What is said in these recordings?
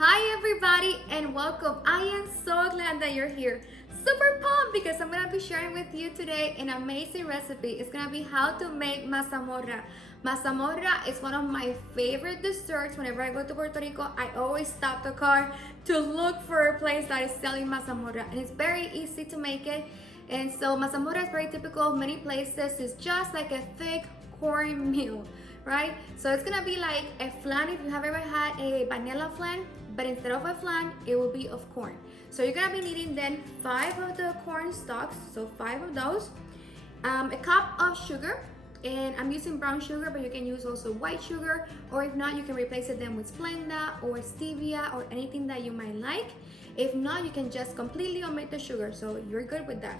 Hi everybody and welcome. I am so glad that you're here. Super pumped because I'm gonna be sharing with you today an amazing recipe. It's gonna be how to make mazamorra. Mazamorra is one of my favorite desserts. Whenever I go to Puerto Rico, I always stop the car to look for a place that is selling mazamorra, and it's very easy to make it. And so mazamorra is very typical of many places. It's just like a thick cornmeal, right? So it's gonna be like a flan. If you have ever had a vanilla flan, but instead of a flan, it will be of corn. So you're gonna be needing then 5 of the corn stalks, so 5 of those, a cup of sugar, and I'm using brown sugar, but you can use also white sugar, or if not, you can replace it then with Splenda or stevia or anything that you might like. If not, you can just completely omit the sugar, so you're good with that.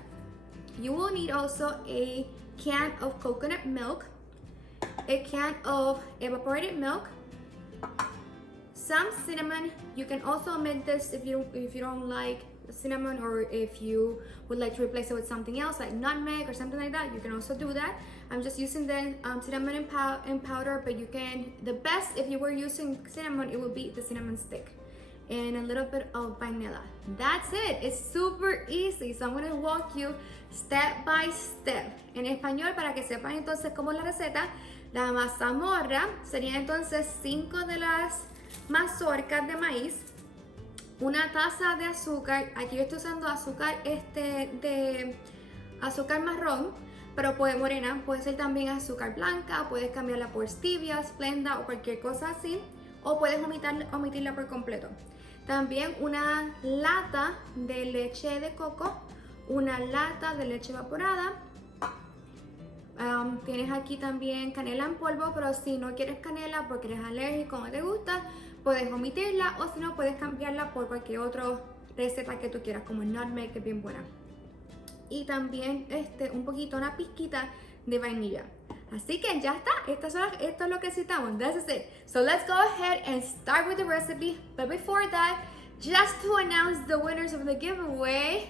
You will need also a can of coconut milk, a can of evaporated milk, some cinnamon. You can also omit this if you don't like cinnamon, or if you would like to replace it with something else like nutmeg or something like that, you can also do that. I'm just using the cinnamon in powder, but you can, the best if you were using cinnamon, it would be the cinnamon stick, and a little bit of vanilla. That's it. It's super easy. So I'm going to walk you step by step en español para que sepan entonces cómo es la receta. La mazamorra sería entonces 5 de las mazorcas de maíz, una taza de azúcar. Aquí yo estoy usando azúcar de azúcar marrón, pero morena, puede ser también azúcar blanca, puedes cambiarla por stevia, Splenda o cualquier cosa así, o puedes omitirla por completo. También una lata de leche de coco, una lata de leche evaporada. Tienes aquí también canela en polvo, pero si no quieres canela porque eres alérgico o no te gusta, puedes omitirla, o si no, puedes cambiarla por cualquier otra receta que tú quieras, como el nutmeg, que es bien buena. Y también un poquito, una pizquita de vainilla. Así que ya está, esto es lo que necesitamos. That's it. So let's go ahead and start with the recipe. But before that, just to announce the winners of the giveaway,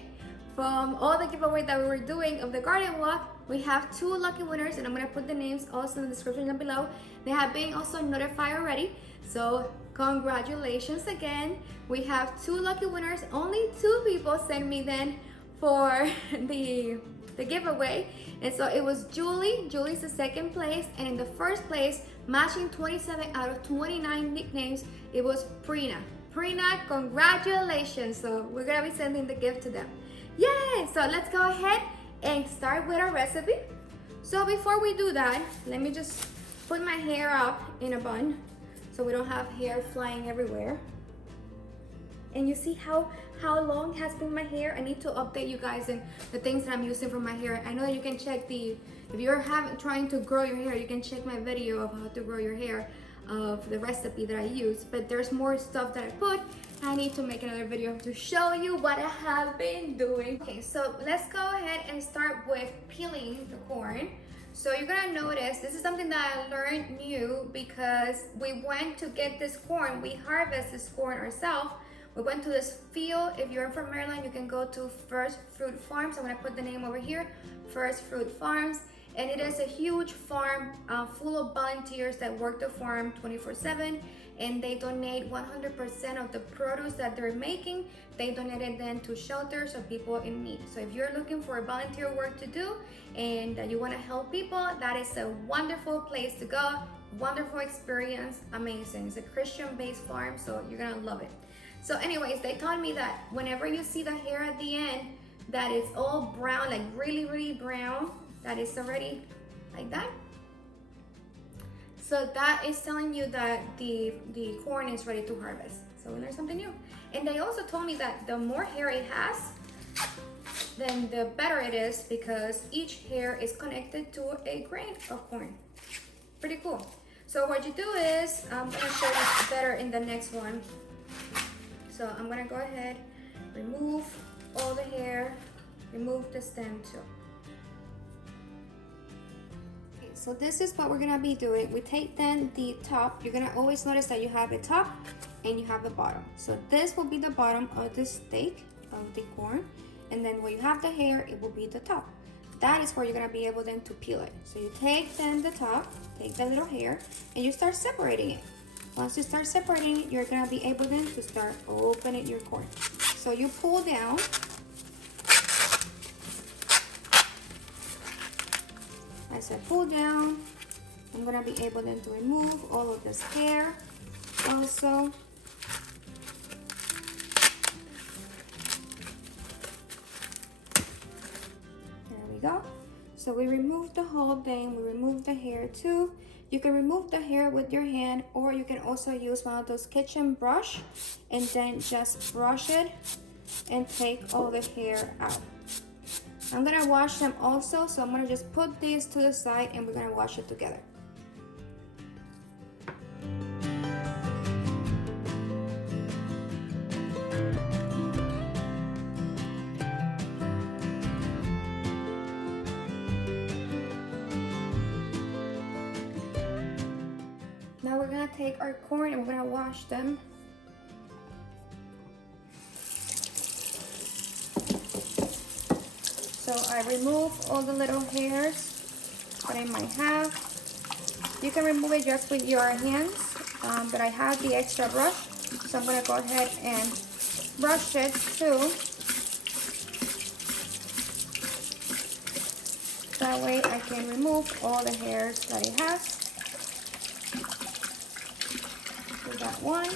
from all the giveaway that we were doing of the garden walk, we have 2 lucky winners, and I'm going to put the names also in the description down below. They have been also notified already, so congratulations again. We have 2 lucky winners. Only 2 people sent me then for the giveaway, and so it was Julie. Julie's the second place, and in the first place, matching 27 out of 29 nicknames, it was Preena. Preena, congratulations. So we're gonna be sending the gift to them. Yay! So let's go ahead and start with our recipe. So before we do that, let me just put my hair up in a bun so we don't have hair flying everywhere. And you see how long has been my hair? I need to update you guys and the things that I'm using for my hair. I know that you can check if you're trying to grow your hair, you can check my video of how to grow your hair, of the recipe that I use, but there's more stuff that I put. I need to make another video to show you what I have been doing. Okay, so let's go ahead and start with peeling the corn. So you're gonna notice, this is something that I learned new because we went to get this corn. We harvest this corn ourselves. We went to this field. If you're from Maryland, you can go to First Fruit Farms. I'm gonna put the name over here, First Fruit Farms. And it is a huge farm full of volunteers that work the farm 24/7, and they donate 100% of the produce that they're making. They donate it then to shelters of people in need. So if you're looking for volunteer work to do and you want to help people, that is a wonderful place to go. Wonderful experience, amazing. It's a Christian-based farm, so you're gonna love it. So anyways, they told me that whenever you see the hair at the end, that it's all brown, like really brown, that is already like that. So that is telling you that the corn is ready to harvest. So we learned something new. And they also told me that the more hair it has, then the better it is, because each hair is connected to a grain of corn. Pretty cool. So what you do is, I'm gonna show you better in the next one. So I'm gonna go ahead, remove all the hair, remove the stem too. So this is what we're gonna be doing. We take then the top. You're gonna always notice that you have a top and you have the bottom. So this will be the bottom of the steak of the corn, and then where you have the hair, it will be the top. That is where you're gonna be able then to peel it. So you take then the top, take the little hair, and you start separating it. Once you start separating it, you're gonna be able then to start opening your corn. So you pull down. As I pull down, I'm gonna be able then to remove all of this hair also. There we go. So we remove the whole thing, we remove the hair too. You can remove the hair with your hand, or you can also use one of those kitchen brush and then just brush it and take all the hair out. I'm gonna wash them also, so I'm gonna just put these to the side and we're gonna wash it together. Now we're gonna take our corn and we're gonna wash them. So I remove all the little hairs that I might have. You can remove it just with your hands, but I have the extra brush, so I'm gonna go ahead and brush it too. That way I can remove all the hairs that it has. Do that one.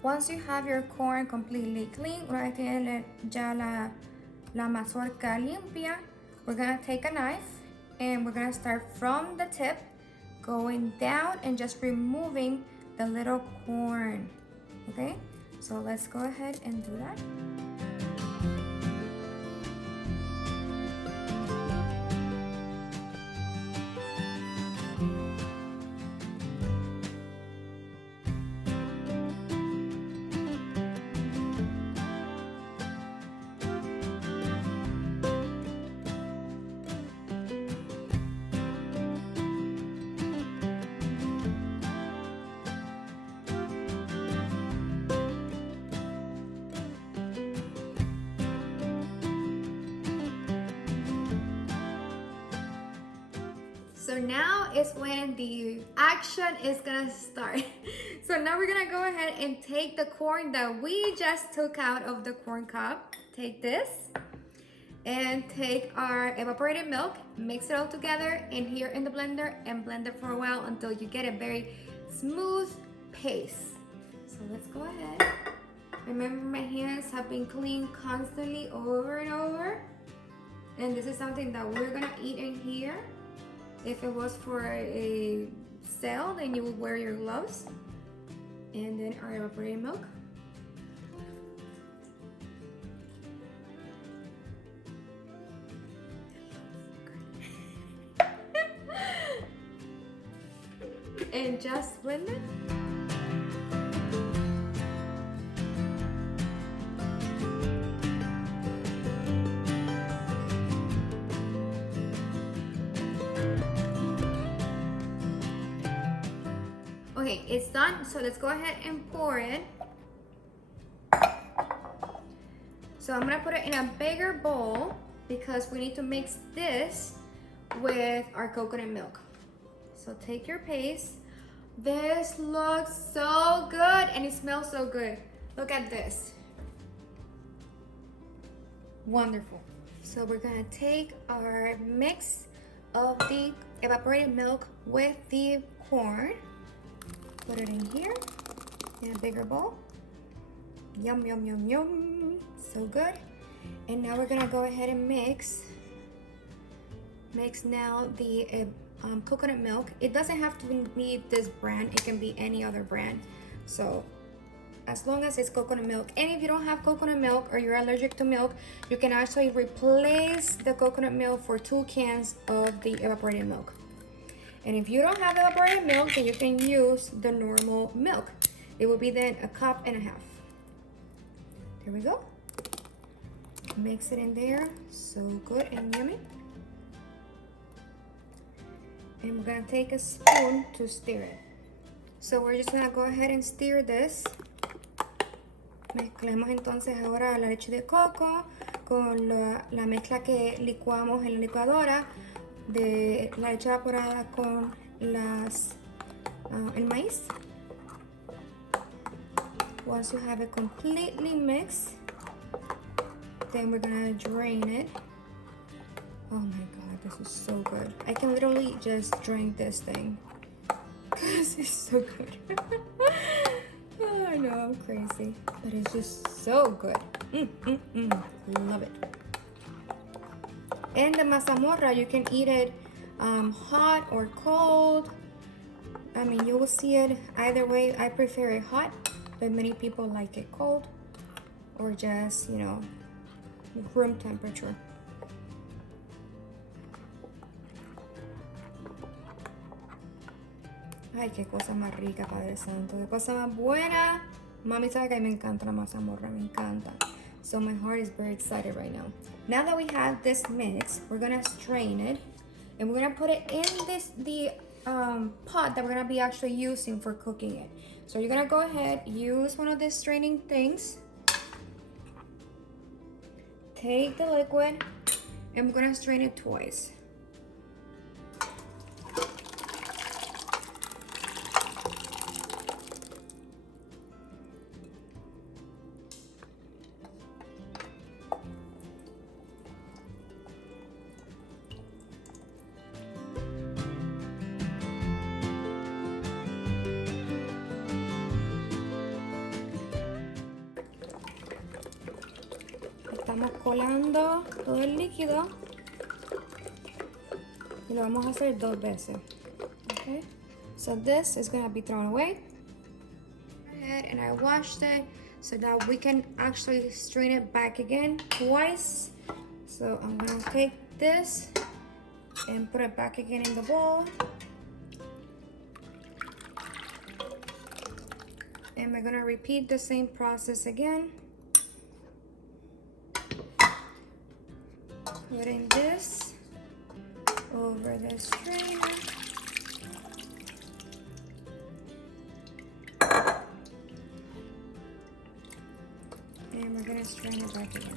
Once you have your corn completely clean, una vez tienen ya la mazorca limpia, we're gonna take a knife and we're gonna start from the tip, going down and just removing the little corn, okay? So let's go ahead and do that. So now is when the action is gonna start. So now we're gonna go ahead and take the corn that we just took out of the corn cup. Take this and take our evaporated milk, mix it all together in here in the blender and blend it for a while until you get a very smooth paste. So let's go ahead. Remember, my hands have been cleaned constantly over and over. And this is something that we're gonna eat in here. If it was for a sale, then you would wear your gloves. And then our evaporated milk. And just blend it. Okay, it's done, so let's go ahead and pour it. So I'm gonna put it in a bigger bowl because we need to mix this with our coconut milk. So take your paste. This looks so good and it smells so good. Look at this. Wonderful. So we're gonna take our mix of the evaporated milk with the corn. Put it in here in a bigger bowl. Yum, yum, yum, yum. So good. And now we're gonna go ahead and mix now the coconut milk. It doesn't have to be this brand, it can be any other brand. So as long as it's coconut milk. And if you don't have coconut milk or you're allergic to milk, you can actually replace the coconut milk for 2 cans of the evaporated milk. And if you don't have evaporated milk, then you can use the normal milk. It will be then 1.5 cups. There we go. Mix it in there. So good and yummy. And we're gonna take a spoon to stir it. So we're just gonna go ahead and stir this. Mezclemos entonces ahora la leche de coco con la mezcla que licuamos en la licuadora de la leche evaporada con el maíz. Once you have it completely mixed, then we're gonna drain it. Oh my god, this is so good. I can literally just drink this thing because it's so good. Oh, I know, I'm crazy, but it's just so good. Love it. And the mazamorra, you can eat it hot or cold. I mean, you will see it either way. I prefer it hot, but many people like it cold or just, you know, room temperature. Ay, qué cosa más rica, Padre Santo. Qué cosa más buena. Mami sabe que a mí me encanta la mazamorra, me encanta. So my heart is very excited right now. Now that we have this mix, we're gonna strain it, and we're gonna put it in the pot that we're gonna be actually using for cooking it. So you're gonna go ahead, use one of these straining things. Take the liquid, and we're gonna strain it twice. Estamos colando todo el líquido y lo vamos a hacer 2 veces. Okay, so this is going to be thrown away. And I washed it so that we can actually strain it back again twice. So I'm going to take this and put it back again in the bowl. And we're going to repeat the same process again. Putting this over the strainer. And we're going to strain it back again.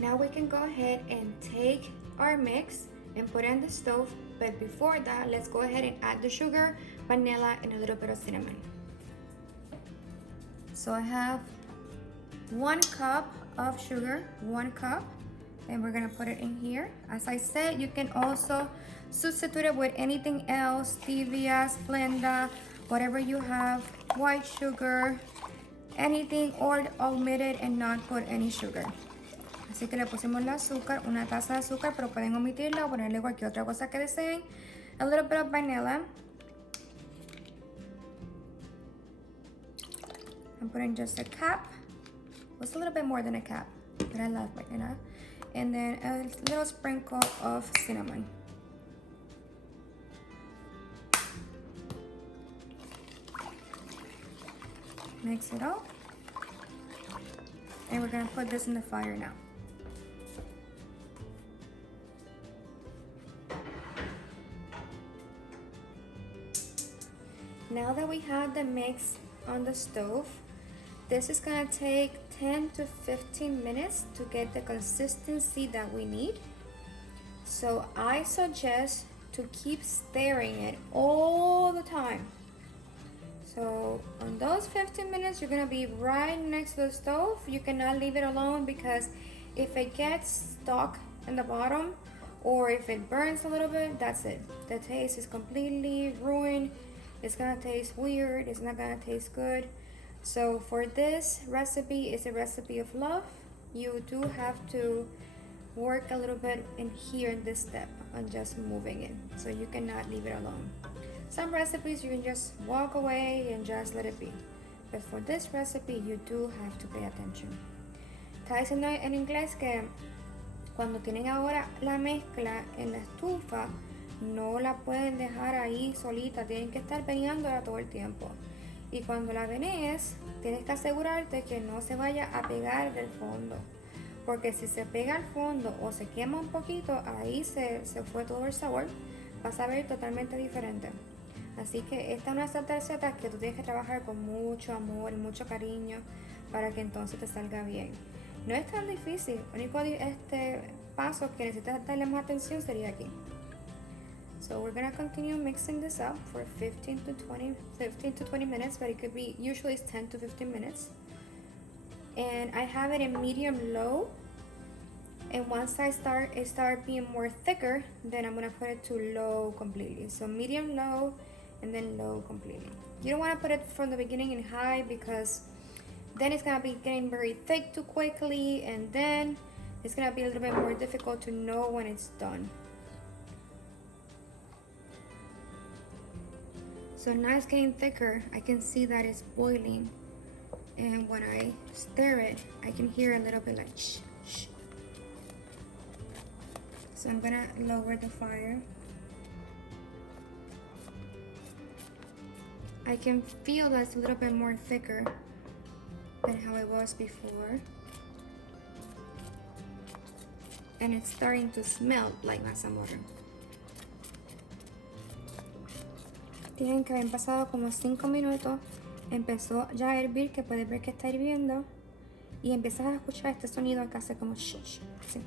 Now we can go ahead and take our mix and put it on the stove, but before that, let's go ahead and add the sugar, vanilla, and a little bit of cinnamon. So I have 1 cup of sugar, 1 cup, and we're gonna put it in here. As I said, you can also substitute it with anything else, stevia, Splenda, whatever you have, white sugar, anything, or omit it and not put any sugar. Así que le pusimos el azúcar, 1 taza de azúcar, pero pueden omitirla o ponerle cualquier otra cosa que deseen. A little bit of vanilla. I'm putting just a cup. It's a little bit more than a cup, but I love vanilla. And then a little sprinkle of cinnamon. Mix it up. And we're gonna put this in the fire now. Now that we have the mix on the stove, this is gonna take 10 to 15 minutes to get the consistency that we need. So I suggest to keep stirring it all the time. So on those 15 minutes, you're gonna be right next to the stove. You cannot leave it alone because if it gets stuck in the bottom or if it burns a little bit, that's it. The taste is completely ruined It's gonna taste weird, it's not gonna taste good. So for this recipe, it's a recipe of love. You do have to work a little bit in here in this step on just moving it, so you cannot leave it alone. Some recipes you can just walk away and just let it be, but for this recipe you do have to pay attention. Está diciendo en inglés que cuando tienen ahora la mezcla en la estufa, no la pueden dejar ahí solita, tienen que estar meneándola todo el tiempo. Y cuando la menees, tienes que asegurarte que no se vaya a pegar del fondo, porque si se pega al fondo o se quema un poquito, ahí se fue todo el sabor, va a saber totalmente diferente. Así que esta es una de esas recetas que tú tienes que trabajar con mucho amor y mucho cariño para que entonces te salga bien. No es tan difícil, el único paso que necesitas darle más atención sería aquí. So we're gonna continue mixing this up for 15 to 20 minutes, but it could be, usually it's 10 to 15 minutes. And I have it in medium low. And once it start being more thicker, then I'm gonna put it to low completely. So medium low and then low completely. You don't wanna put it from the beginning in high, because then it's gonna be getting very thick too quickly, and then it's gonna be a little bit more difficult to know when it's done. So now it's getting thicker. I can see that it's boiling, and when I stir it, I can hear a little bit like shh, shh. So I'm gonna lower the fire. I can feel that it's a little bit more thicker than how it was before. And it's starting to smell like mazamorra. Tienen que haber pasado como 5 minutos. Empezó ya a hervir, que puedes ver que está hirviendo. Y empiezas a escuchar este sonido que hace como shh, shh, así.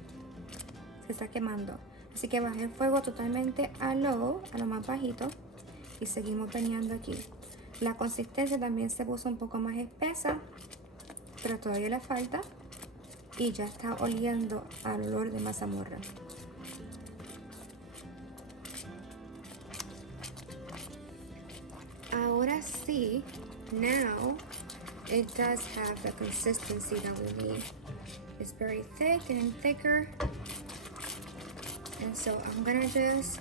Se está quemando. Así que bajé el fuego totalmente a low, a lo más bajito. Y seguimos meneando aquí. La consistencia también se puso un poco más espesa, pero todavía le falta. Y ya está oliendo al olor de mazamorra. Ahora sí, now it does have the consistency that we need. It's very thick and thicker. And so I'm gonna just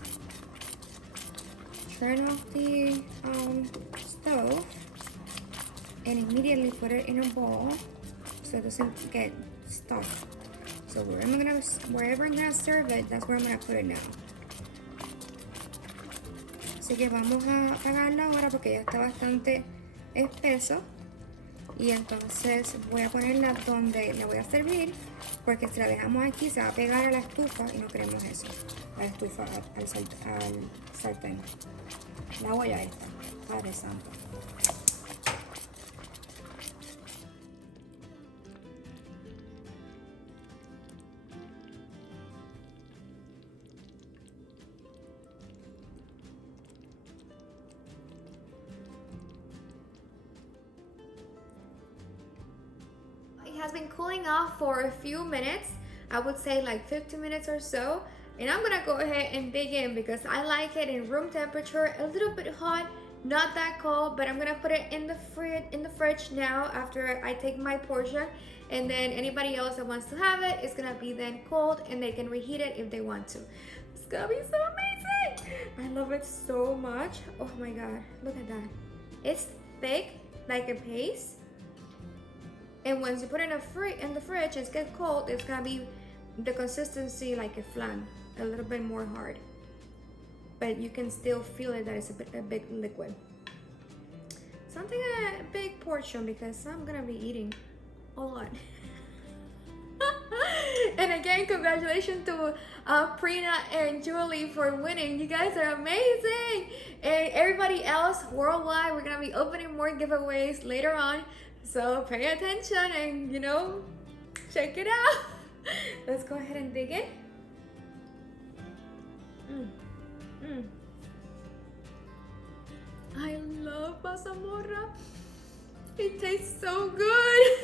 turn off the stove and immediately put it in a bowl so it doesn't get stuck. So wherever I'm gonna serve it, that's where I'm gonna put it now. Así que vamos a apagarlo ahora porque ya está bastante espeso. Y entonces voy a ponerla donde la voy a servir, porque si la dejamos aquí se va a pegar a la estufa y no queremos eso. A la estufa, al sartén. La olla esta, Padre Santo. Has been cooling off for a few minutes. I would say like 15 minutes or so, and I'm gonna go ahead and dig in because I like it in room temperature, a little bit hot, not that cold, but I'm gonna put it in the fridge now after I take my portion, and then anybody else that wants to have it, it's gonna be then cold and they can reheat it if they want to. It's gonna be so amazing. I love it so much. Oh my god, look at that. It's thick like a paste. And once you put it in the fridge, it's get cold, it's gonna be the consistency like a flan, a little bit more hard. But you can still feel it that it's a big liquid. Something a big portion because I'm gonna be eating a lot. And again, congratulations to Preena and Julie for winning. You guys are amazing. And everybody else worldwide, we're gonna be opening more giveaways later on. So pay attention and, check it out. Let's go ahead and dig in. I love mazamorra. It tastes so good.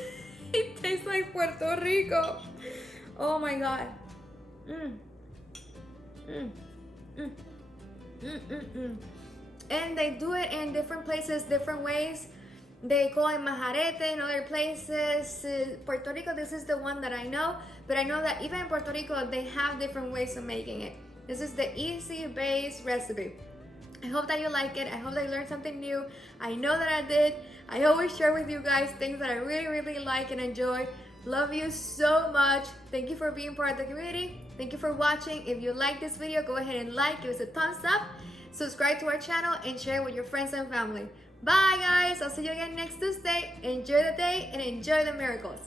It tastes like Puerto Rico. Oh my god. And they do it in different places, different ways. They call it majarete in other places. Puerto Rico, this is the one that I know, but I know that even in Puerto Rico, they have different ways of making it. This is the easy base recipe. I hope that you like it. I hope that you learned something new. I know that I did. I always share with you guys things that I really like and enjoy. Love you so much. Thank you for being part of the community. Thank you for watching. If you like this video, go ahead and like, give us a thumbs up, subscribe to our channel, and share it with your friends and family. Bye guys, I'll see you again next Tuesday. Enjoy the day and enjoy the miracles.